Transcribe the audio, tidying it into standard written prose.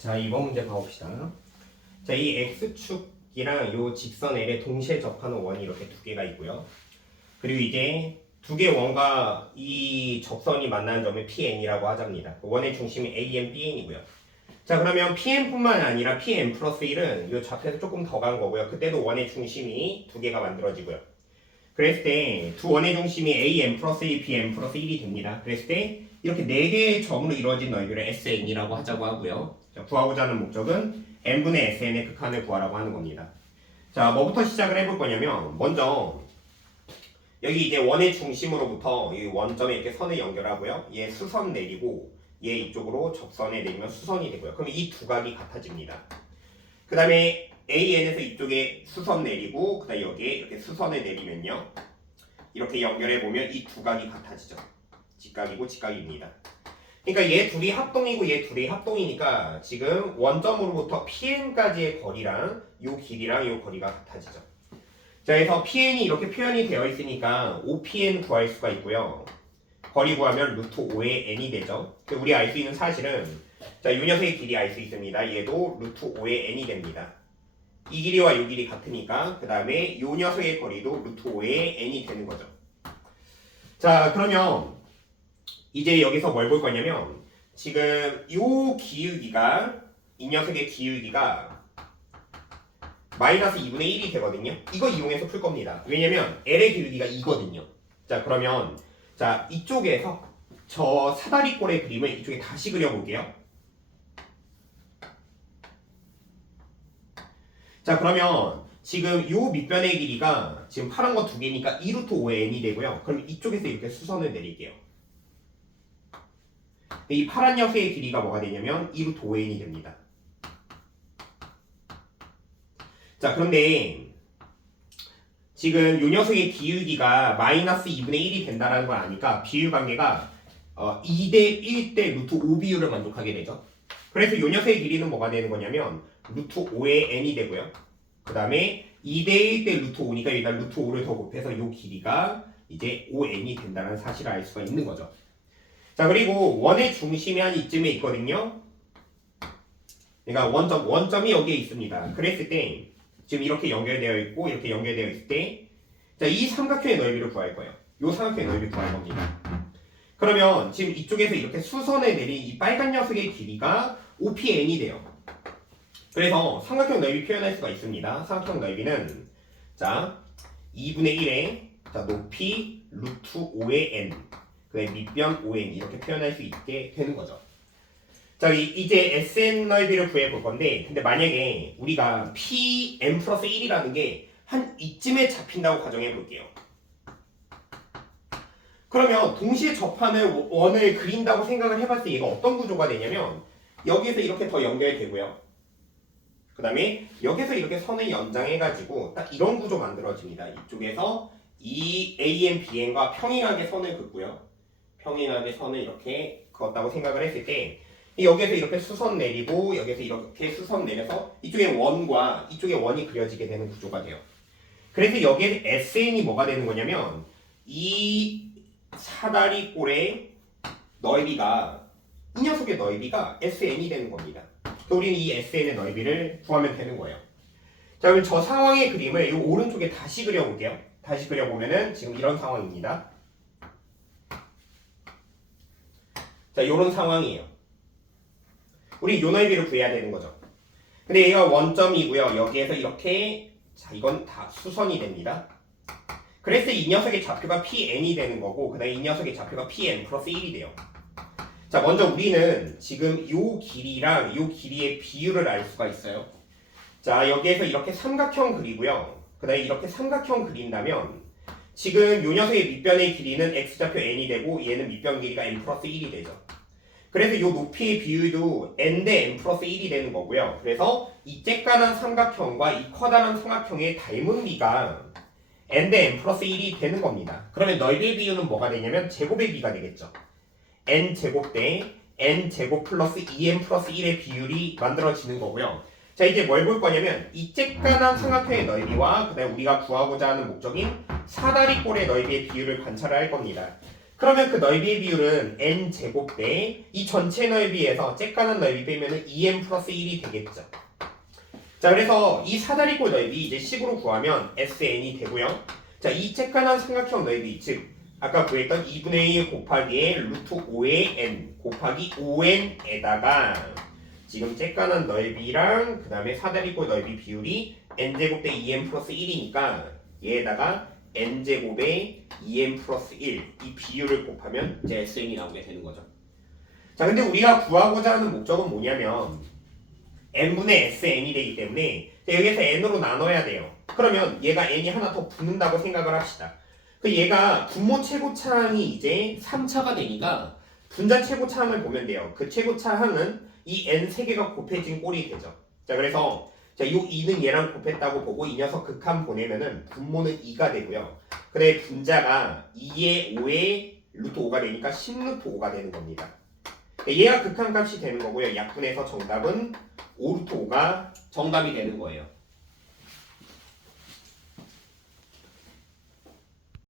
자, 이번 문제 봐봅시다. 자, 이 x축이랑 요 직선 L에 동시에 접하는 원이 이렇게 두 개가 있고요. 그리고 이제 두 개 원과 이 접선이 만나는 점을 PN이라고 하잡니다. 원의 중심이 AN, BN이고요. 자, 그러면 PN뿐만 아니라 PN 플러스 1은 이 좌표에서 조금 더 간 거고요. 그때도 원의 중심이 두 개가 만들어지고요. 그랬을 때 두 원의 중심이 AN 플러스 1, BN 플러스 1이 됩니다. 그랬을 때 이렇게 네 개의 점으로 이루어진 넓이를 SN이라고 하자고 하고요. 자, 구하고자 하는 목적은 n분의 SN의 극한을 구하라고 하는 겁니다. 자, 뭐부터 시작을 해볼 거냐면 먼저 여기 이제 원의 중심으로부터 이 원점에 이렇게 선을 연결하고요. 얘 수선 내리고 얘 이쪽으로 접선에 내리면 수선이 되고요. 그럼 이 두 각이 같아집니다. 그 다음에 AN에서 이쪽에 수선 내리고 그 다음에 여기에 이렇게 수선을 내리면요. 이렇게 연결해보면 이 두 각이 같아지죠. 직각이고 직각입니다. 그러니까 얘 둘이 합동이고 얘 둘이 합동이니까 지금 원점으로부터 PN까지의 거리랑 요 길이랑 요 거리가 같아지죠. 자, 그래서 PN이 이렇게 표현이 되어 있으니까 OPN 구할 수가 있고요. 거리 구하면 루트 5의 n이 되죠. 우리 알 수 있는 사실은 자, 요 녀석의 길이 알 수 있습니다. 얘도 루트 5의 n이 됩니다. 이 길이와 이 길이 같으니까 그 다음에 요 녀석의 거리도 루트 5의 n이 되는 거죠. 자, 그러면 이제 여기서 뭘 볼 거냐면 지금 요 기울기가 이 녀석의 기울기가 마이너스 2분의 1이 되거든요. 이거 이용해서 풀 겁니다. 왜냐면 L의 기울기가 2거든요. 자, 그러면 자, 이쪽에서 저 사다리꼴의 그림을 이쪽에 다시 그려볼게요. 자, 그러면 지금 요 밑변의 길이가 지금 파란 거 두 개니까 2루트 5의 n이 되고요. 그럼 이쪽에서 이렇게 수선을 내릴게요. 이 파란 녀석의 길이가 뭐가 되냐면 2루트 5의 n이 됩니다. 자, 그런데 지금 요 녀석의 기울기가 마이너스 2분의 1이 된다는 걸 아니까 비율 관계가 2대 1대 루트 5 비율을 만족하게 되죠. 그래서 요 녀석의 길이는 뭐가 되는 거냐면 루트 5의 n이 되고요. 그 다음에 2대 1대 루트 5니까 여기다 루트 5를 더 곱해서 요 길이가 이제 5n이 된다는 사실을 알 수가 있는 거죠. 자, 그리고 원의 중심이 한 이쯤에 있거든요. 그러니까 원점이 여기에 있습니다. 그랬을 때 지금 이렇게 연결되어 있고 이렇게 연결되어 있을 때 자, 이 삼각형의 넓이를 구할 거예요. 이 삼각형의 넓이를 구할 겁니다. 그러면 지금 이쪽에서 이렇게 수선에 내린 이 빨간 녀석의 길이가 OPN이 돼요. 그래서 삼각형 넓이 표현할 수가 있습니다. 삼각형 넓이는 자 2분의 1의 자, 높이 루트 5의 n 그다음에 밑변 5n 이렇게 표현할 수 있게 되는 거죠. 자, 이제 SN 넓이를 구해 볼 건데 근데 만약에 우리가 PN 플러스 1이라는 게 한 이쯤에 잡힌다고 가정해 볼게요. 그러면 동시에 접하는 원을 그린다고 생각을 해봤을 때 얘가 어떤 구조가 되냐면 여기에서 이렇게 더 연결되고요. 그 다음에 여기서 이렇게 선을 연장해가지고 딱 이런 구조 만들어집니다. 이쪽에서 이 AN, BN과 평행하게 선을 긋고요. 평행하게 선을 이렇게 그었다고 생각을 했을 때 여기에서 이렇게 수선 내리고 여기에서 이렇게 수선 내려서 이쪽에 원과 이쪽에 원이 그려지게 되는 구조가 돼요. 그래서 여기에 SN이 뭐가 되는 거냐면 이 사다리꼴의 넓이가 이 녀석의 넓이가 SN이 되는 겁니다. 우리는 이 SN의 넓이를 구하면 되는 거예요. 자, 그럼 저 상황의 그림을 이 오른쪽에 다시 그려볼게요. 다시 그려보면은 지금 이런 상황입니다. 자, 이런 상황이에요. 우리 이 넓이를 구해야 되는 거죠. 근데 얘가 원점이고요. 여기에서 이렇게 자, 이건 다 수선이 됩니다. 그래서 이 녀석의 좌표가 PN이 되는 거고 그 다음에 이 녀석의 좌표가 PN 플러스 1이 돼요. 자, 먼저 우리는 지금 요 길이랑 요 길이의 비율을 알 수가 있어요. 자, 여기에서 이렇게 삼각형 그리고요. 그 다음에 이렇게 삼각형 그린다면 지금 요 녀석의 밑변의 길이는 x좌표 n이 되고 얘는 밑변 길이가 n 플러스 1이 되죠. 그래서 요 높이의 비율도 n 대 n 플러스 1이 되는 거고요. 그래서 이 쬐깐한 삼각형과 이 커다란 삼각형의 닮은 비가 n 대 n 플러스 1이 되는 겁니다. 그러면 넓이의 비율은 뭐가 되냐면 제곱의 비가 되겠죠. n 제곱 대 n 제곱 플러스 2n 플러스 1의 비율이 만들어지는 거고요. 자, 이제 뭘 볼 거냐면 이 쬐깐한 삼각형의 넓이와 그다음에 우리가 구하고자 하는 목적인 사다리꼴의 넓이의 비율을 관찰을 할 겁니다. 그러면 그 넓이의 비율은 n 제곱 대 이 전체 넓이에서 쬐깐한 넓이 빼면은 2n 플러스 1이 되겠죠. 자, 그래서 이 사다리꼴 넓이 이제 식으로 구하면 SN이 되고요. 자, 이 쬐깐한 삼각형 넓이, 즉 아까 구했던 2분의 1 곱하기에 루트 5의 n 곱하기 5n에다가 지금 쬐깐한 넓이랑 그 다음에 사다리꼴 넓이 비율이 n제곱 대 2n 플러스 1이니까 얘에다가 n제곱에 2n 플러스 1 이 비율을 곱하면 이제 SN이 나오게 되는 거죠. 자, 근데 우리가 구하고자 하는 목적은 뭐냐면 n분의 SN이 되기 때문에 여기서 n으로 나눠야 돼요. 그러면 얘가 n이 하나 더 붙는다고 생각을 합시다. 그 얘가 분모 최고차항이 이제 3차가 되니까 분자 최고차항을 보면 돼요. 그 최고차항은 이 n 3개가 곱해진 꼴이 되죠. 자, 그래서 자, 요 2는 얘랑 곱했다고 보고 이 녀석 극한 보내면은 분모는 2가 되고요. 그래 분자가 2의 5의 루트 5가 되니까 10루트 5가 되는 겁니다. 얘가 극한 값이 되는 거고요. 약분해서 정답은 5루트 5가 정답이 되는 거예요.